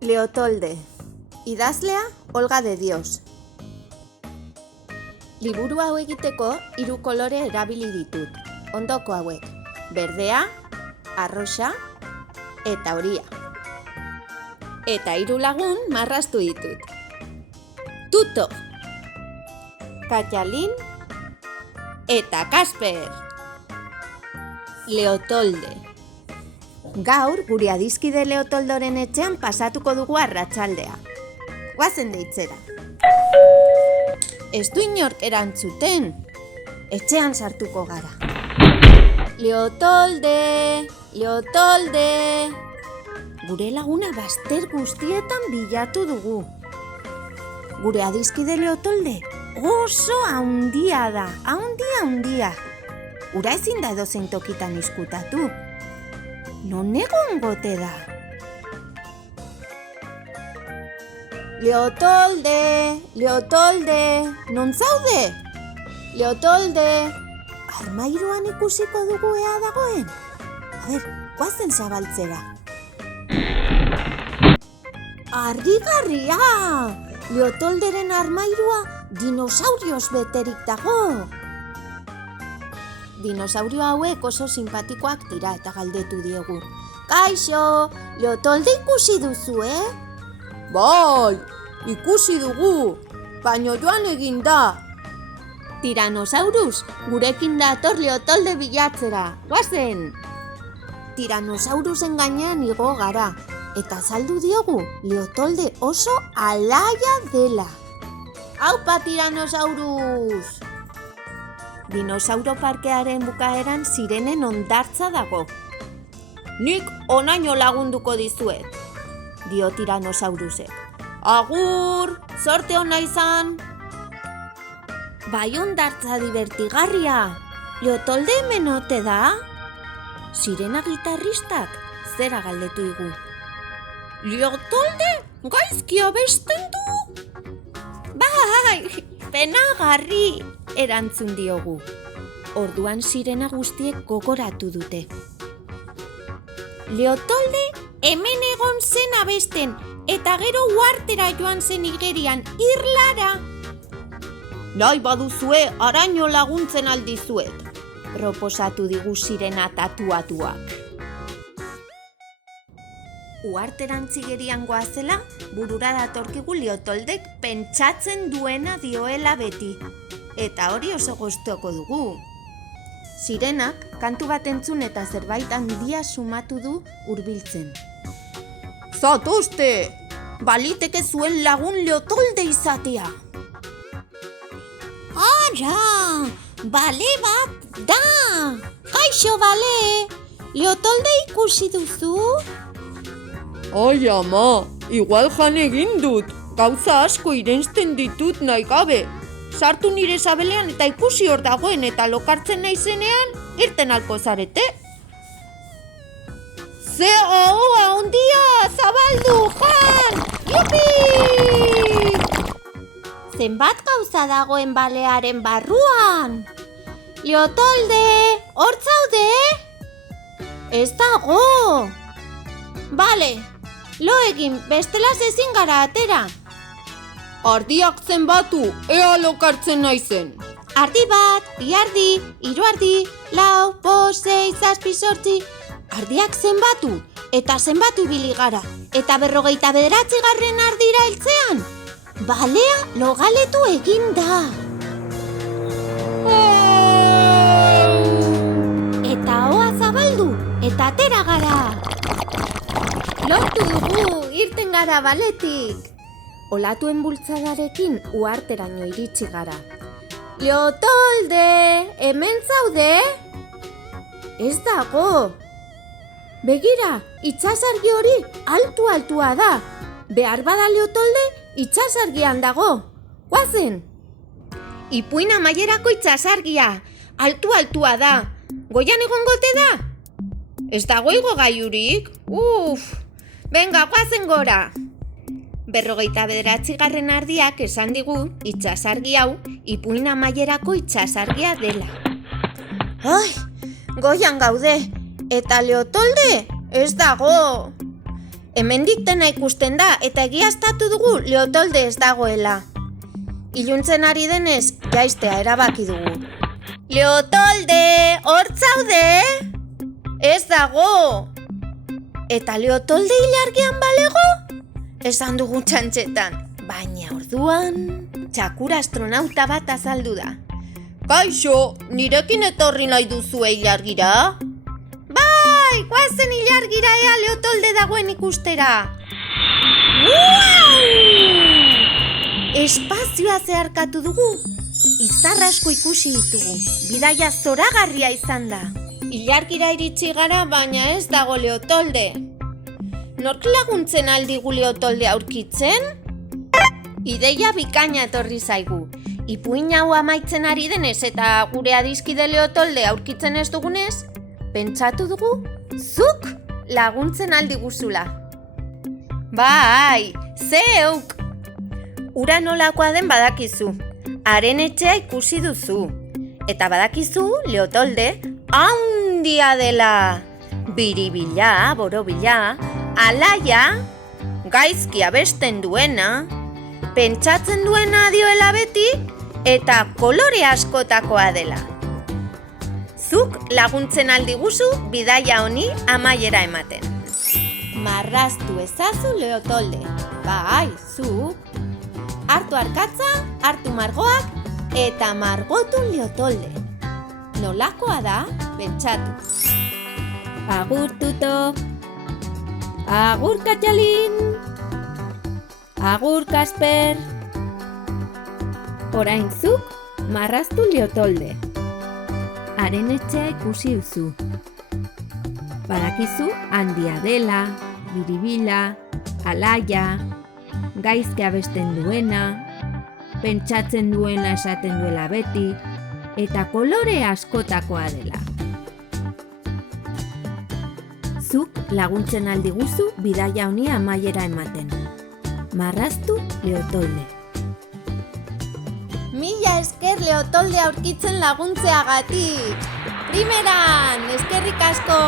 Leotolde. Idazlea Olga de Dios. Liburu hau egiteko 3 kolore erabili ditut. Ondoko hauek: berdea, arroxa eta horia. Eta 3 lagun marraztu ditut. Tuto, Katalin eta Kasper. Leotolde. Gaur gure adiskide Leotoldoren etxean pasatuko dugu arratsaldea. Goazen deitzera. Ez du inork erantzuten. Etxean sartuko gara. Leotolde, Leotolde. Gure laguna bazter guztietan bilatu dugu. Gure adiskide Leotolde oso haundia da, haundia. Ura ezin da edozein tokitan izkutatu. Non egon gote da? Leotolde, Leotolde, non zaude? Leotolde, armairuan ikusiko dugu ea dagoen? Goazen zabaltzera. Harrigarria! Leotolderen armairua dinosaurioz beterik dago. Dinosaurio hauek oso simpatikoak dira eta galdetu diegu. Kaixo, Leotolde ikusi duzu, Bai, ikusi dugu, baino joan egin da. Tiranosaurus, gurekin dator Leotolde bilatzera, goazen! Tiranosaurusen gainean igo gara, eta azaldu diogu Leotolde oso alaia dela. Aupa, Tiranosaurus! Dinosauro parkearen bukaeran sirenen hondartza dago. Nik onaino lagunduko dizuet, dio Tiranosaurusek. Agur, sorte ona izan! Bai hondartza divertigarria, Leotolde hemen ote da? Sirena gitarristak zera galdetu digu. Leotolde gaizki abesten du? Bai, penagarri! Erantzun diogu. Orduan sirena guztiek gogoratu dute. Leotolde hemen egon zen abesten, eta gero uhartera joan zen igerian, irlara. Nahi baduzue araño laguntzen aldizuet, proposatu digu sirena tatuatuak. Uharterantz igerian goazela, burura datorkigu Leotoldek pentsatzen duena dioela beti. Eta hori oso gustuko dugu. Sirenak kantu bat entzun eta zerbait handia sumatu du hurbiltzen. Zatozte! Baliteke zuen lagun Leotolde izatea. Ara! Bale bat da! Kaixo, bale! Leotolde ikusi duzu? Ai, ama, igual jan egin dut. Gauza asko irensten ditut nahi gabe. Sartu nire sabelean eta ikusi hor dagoen eta lokartzen naizenean, irten alko zarete. Ze ahoa handia, zabaldu, jan! Jupi! Zenbat gauza dagoen balearen barruan? Leotolde, hor zaude? Ez dago! Bale, lo egin, bestela ezin gara atera. Ardiak zenbatu, ea lokartzen naizen. Ardi bat, 2 ardi, 3 ardi, 4, 5, 6, 7, 8. Ardiak zenbatu, eta zenbatu ibili gara. Eta 59. ardira heltzean, balea logaletu egin da. Eta hoa zabaldu, eta atera gara. Lortu dugu, irten gara baletik. Olatuen bultzadarekin uharteraino iritsi gara. Leotolde, hemen zaude? Ez dago. Begira, itsasargi hori altua da. Behar bada Leotolde, itsasargian dago. Goazen! Ipuin amaierako itsasargia, altua da. Goian egongote da? Ez dago igogailurik? Venga, goazen gora! 59. ardiak esan digu itsasargi hau ipuin amaierako itsasargia dela. Ai, goian gaude, eta Leotolde ez dago. Hemendik dena ikusten da eta egiaztatu dugu Leotolde ez dagoela. Iluntzen ari denez, jaistea erabaki dugu. Leotolde, hor zaude? Ez dago! Eta Leotolde ilargian balego? Esan dugu txantxetan, baina orduan txakur astronauta bat azaldu da. Kaixo, nirekin etorri nahi duzue ilargira? Bai, guazen ilargira ea Leotolde dagoen ikustera. Uau! Espazioa zeharkatu dugu. Izar asko ikusi ditugu. Bidaia zoragarria izan da. Ilargira iritsi gara, baina ez dago Leotolde. Nork laguntzen aldigu Leotolde aurkitzen? Ideia bikaina etorri zaigu. Ipuin hau amaitzen ari denez eta gure adiskide Leotolde aurkitzen ez dugunez, pentsatu dugu, zuk laguntzen aldiguzula. Bai, zeuk! Ura nolakoa den badakizu, haren etxea ikusi duzu. Eta badakizu Leotolde handia dela. Biribila, borobila, alaia, gaizki abesten duena, pentsatzen duena dioela beti, eta kolore askotakoa dela. Zuk laguntzen aldiguzu bidaia honi amaiera ematen. Marraztu ezazu Leotolde. Bai, zuk. Hartu arkatza, hartu margoak, eta margotu Leotolde. Nolakoa da, pentsatu. Agur Tuto. Agur Katxalin. Agur Kasper. Orain zuk, marraztu Leotolde. Haren etxea ikusi duzu. Badakizu handia dela, biribila, alaia, gaizki abesten duena, pentsatzen duena esaten duela beti, eta kolore askotakoa dela. Zuk laguntzen aldiguzu bidaia honi amaiera ematen. Marraztu Leotolde. Mila esker Leotolde aurkitzen laguntzeagatik! Primeran, eskerrik asko!